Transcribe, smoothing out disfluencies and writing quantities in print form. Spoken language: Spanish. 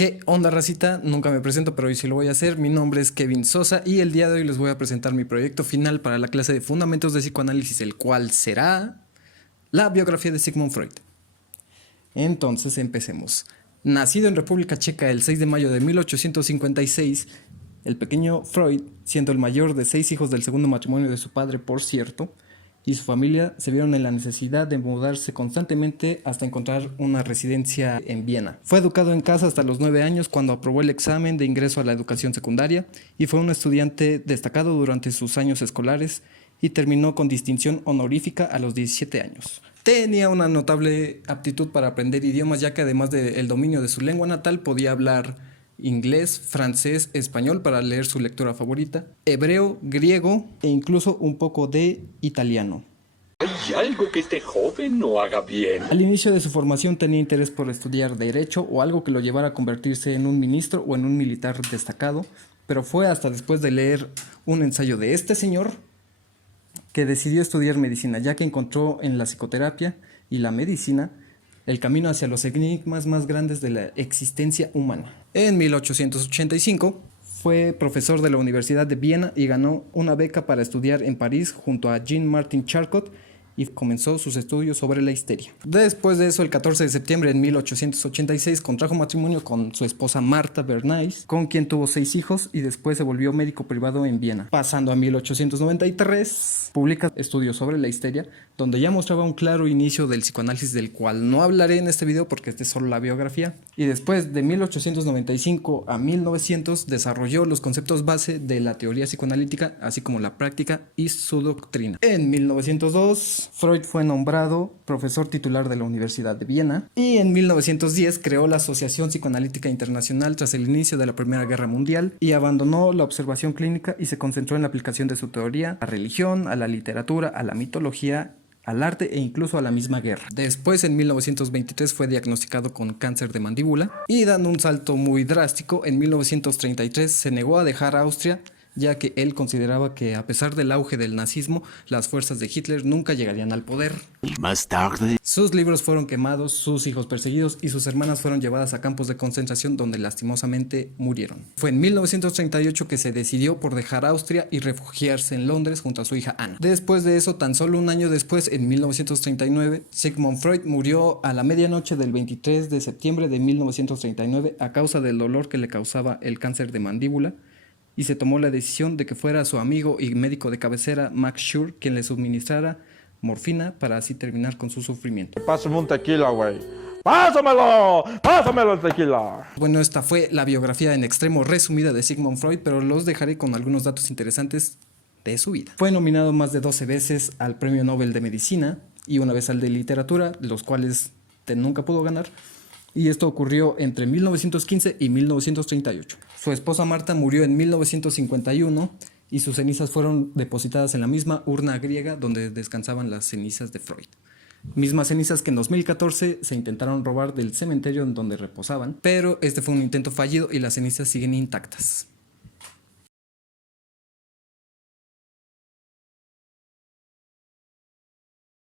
¿Qué onda, racita? Nunca me presento, pero hoy sí lo voy a hacer. Mi nombre es Kevin Sosa y el día de hoy les voy a presentar mi proyecto final para la clase de Fundamentos de Psicoanálisis, el cual será la biografía de Sigmund Freud. Entonces, empecemos. Nacido en República Checa el 6 de mayo de 1856, el pequeño Freud, siendo el mayor de 6 hijos del segundo matrimonio de su padre, por cierto, y su familia se vieron en la necesidad de mudarse constantemente hasta encontrar una residencia en Viena. Fue educado en casa hasta los 9 años, cuando aprobó el examen de ingreso a la educación secundaria, y fue un estudiante destacado durante sus años escolares y terminó con distinción honorífica a los 17 años. Tenía una notable aptitud para aprender idiomas, ya que además del dominio de su lengua natal podía hablar inglés, francés, español para leer su lectura favorita, hebreo, griego e incluso un poco de italiano. Hay algo que este joven no haga bien. Al inicio de su formación tenía interés por estudiar derecho o algo que lo llevara a convertirse en un ministro o en un militar destacado, pero fue hasta después de leer un ensayo de este señor que decidió estudiar medicina, ya que encontró en la psicoterapia y la medicina el camino hacia los enigmas más grandes de la existencia humana. En 1885 fue profesor de la Universidad de Viena y ganó una beca para estudiar en París junto a Jean-Martin Charcot, y comenzó sus estudios sobre la histeria. Después de eso, el 14 de septiembre de 1886 contrajo matrimonio con su esposa Martha Bernays, con quien tuvo 6 hijos, y después se volvió médico privado en Viena. Pasando a 1893, publica estudios sobre la histeria, donde ya mostraba un claro inicio del psicoanálisis, del cual no hablaré en este video porque este es solo la biografía. Y después de 1895 a 1900 desarrolló los conceptos base de la teoría psicoanalítica, así como la práctica y su doctrina. En 1902 Freud fue nombrado profesor titular de la Universidad de Viena, y en 1910 creó la Asociación Psicoanalítica Internacional tras el inicio de la Primera Guerra Mundial, y abandonó la observación clínica y se concentró en la aplicación de su teoría a la religión, a la literatura, a la mitología, al arte e incluso a la misma guerra. Después, en 1923, fue diagnosticado con cáncer de mandíbula, y dando un salto muy drástico, en 1933 se negó a dejar Austria, ya que él consideraba que, a pesar del auge del nazismo, las fuerzas de Hitler nunca llegarían al poder. Más tarde, sus libros fueron quemados, sus hijos perseguidos y sus hermanas fueron llevadas a campos de concentración, donde lastimosamente murieron. Fue en 1938 que se decidió por dejar Austria y refugiarse en Londres junto a su hija Ana. Después de eso, tan solo un año después, en 1939, Sigmund Freud murió a la medianoche del 23 de septiembre de 1939 a causa del dolor que le causaba el cáncer de mandíbula, y se tomó la decisión de que fuera su amigo y médico de cabecera, Max Schur, quien le suministrara morfina para así terminar con su sufrimiento. Pásame un tequila, güey. ¡Pásamelo! ¡Pásamelo el tequila! Bueno, esta fue la biografía en extremo resumida de Sigmund Freud, pero los dejaré con algunos datos interesantes de su vida. Fue nominado más de 12 veces al Premio Nobel de Medicina y una vez al de Literatura, los cuales nunca pudo ganar. Y esto ocurrió entre 1915 y 1938. Su esposa Marta murió en 1951 y sus cenizas fueron depositadas en la misma urna griega donde descansaban las cenizas de Freud. Mismas cenizas que en 2014 se intentaron robar del cementerio en donde reposaban, pero este fue un intento fallido y las cenizas siguen intactas.